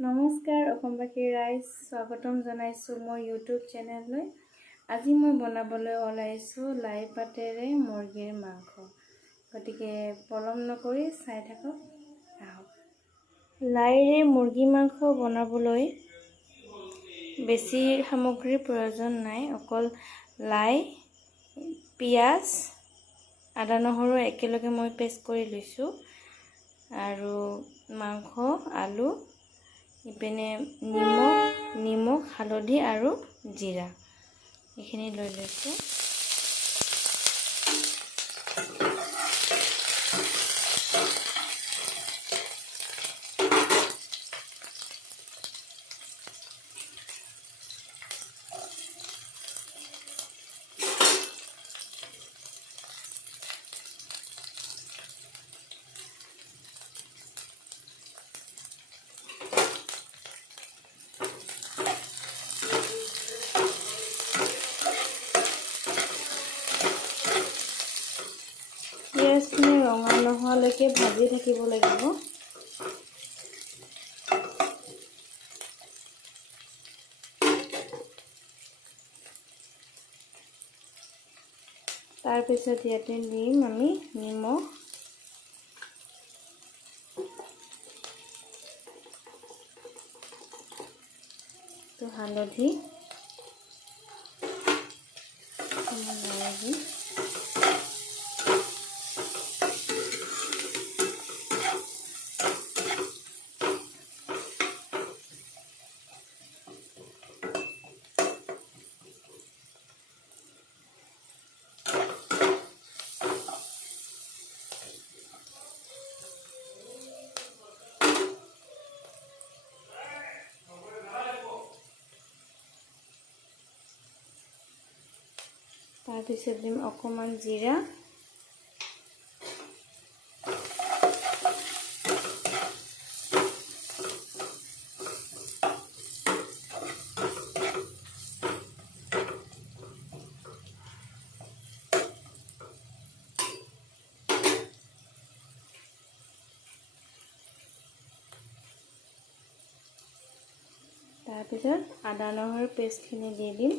নমস্কাৰ অসমবাসী ৰাইজ, স্বাগতম জনাইছোঁ মোৰ ইউটিউব চেনেললৈ। আজি মই বনাবলৈ ওলাইছোঁ লাই পাতেৰে মুৰ্গীৰ মাংস। গতিকে পলম নকৰি চাই থাকক, আহক। লাইৰে মুৰ্গী মাংস বনাবলৈ বেছি সামগ্ৰীৰ প্ৰয়োজন নাই। অকল লাই, পিঁয়াজ, আদা নহৰু একেলগে মই পেষ্ট কৰি লৈছোঁ আৰু মাংস, আলু, ইপিনে নিমখ, হালধি আৰু জিৰা এইখিনি লৈ লৈছোঁ। পিঁয়াজখিনি ৰঙা নোহোৱালৈকে ভাজি থাকিব লাগিব। তাৰপিছত ইয়াতে দিম আমি নিমখ, হালধি, তাৰপিছত দিম অকণমান জিৰা, তাৰপিছত আদা নহৰুৰ পেষ্টখিনি দি দিম।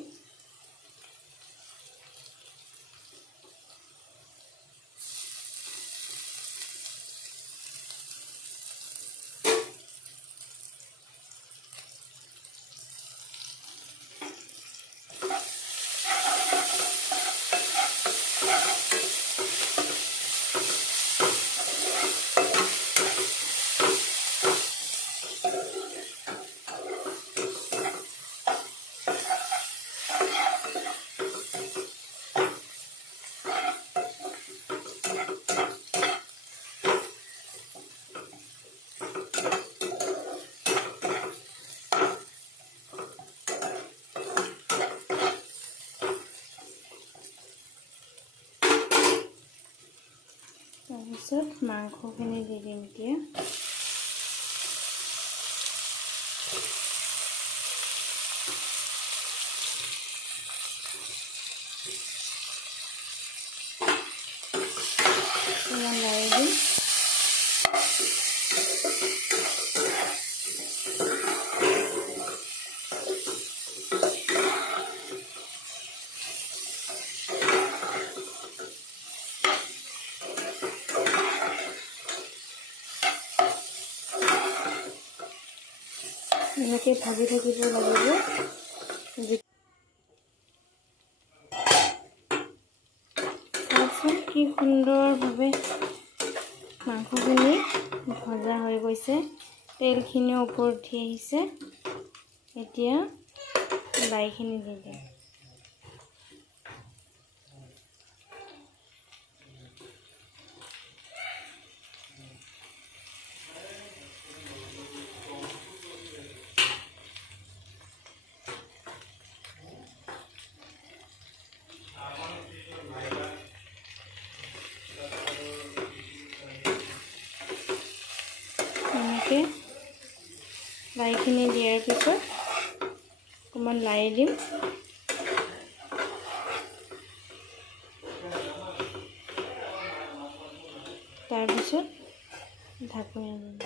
তাৰপিছত মাংসখিনি দি দিম এতিয়া। লাৰি দিম। এনেকৈ ভাজি থাকিব লাগিব। চাওকচোন কি সুন্দৰভাৱে মাংসখিনি ভজা হৈ গৈছে, তেলখিনিও ওপৰত উঠি আহিছে। এতিয়া লাইখিনি দি দিম। এনেকৈ লাইখিনি দিয়াৰ পিছত অকণমান লাৰি দিম। তাৰপিছত ঢাকনি দিম।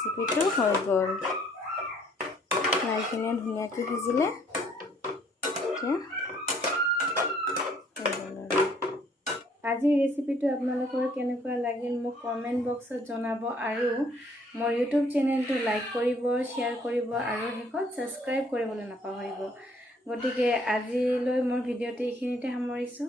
ৰেচিপিটো হৈ গ'ল। লাইখিনি ধুনীয়াকৈ সিজিলে এতিয়া হৈ গ'ল আৰু। আজিৰ ৰেচিপিটো আপোনালোকৰ কেনেকুৱা লাগিল মোক কমেণ্ট বক্সত জনাব আৰু মোৰ ইউটিউব চেনেলটো লাইক কৰিব, শ্বেয়াৰ কৰিব আৰু শেষত ছাবস্ক্ৰাইব কৰিবলৈ নাপাহৰিব। গতিকে আজিলৈ মোৰ ভিডিঅ'টো এইখিনিতে সামৰিছোঁ।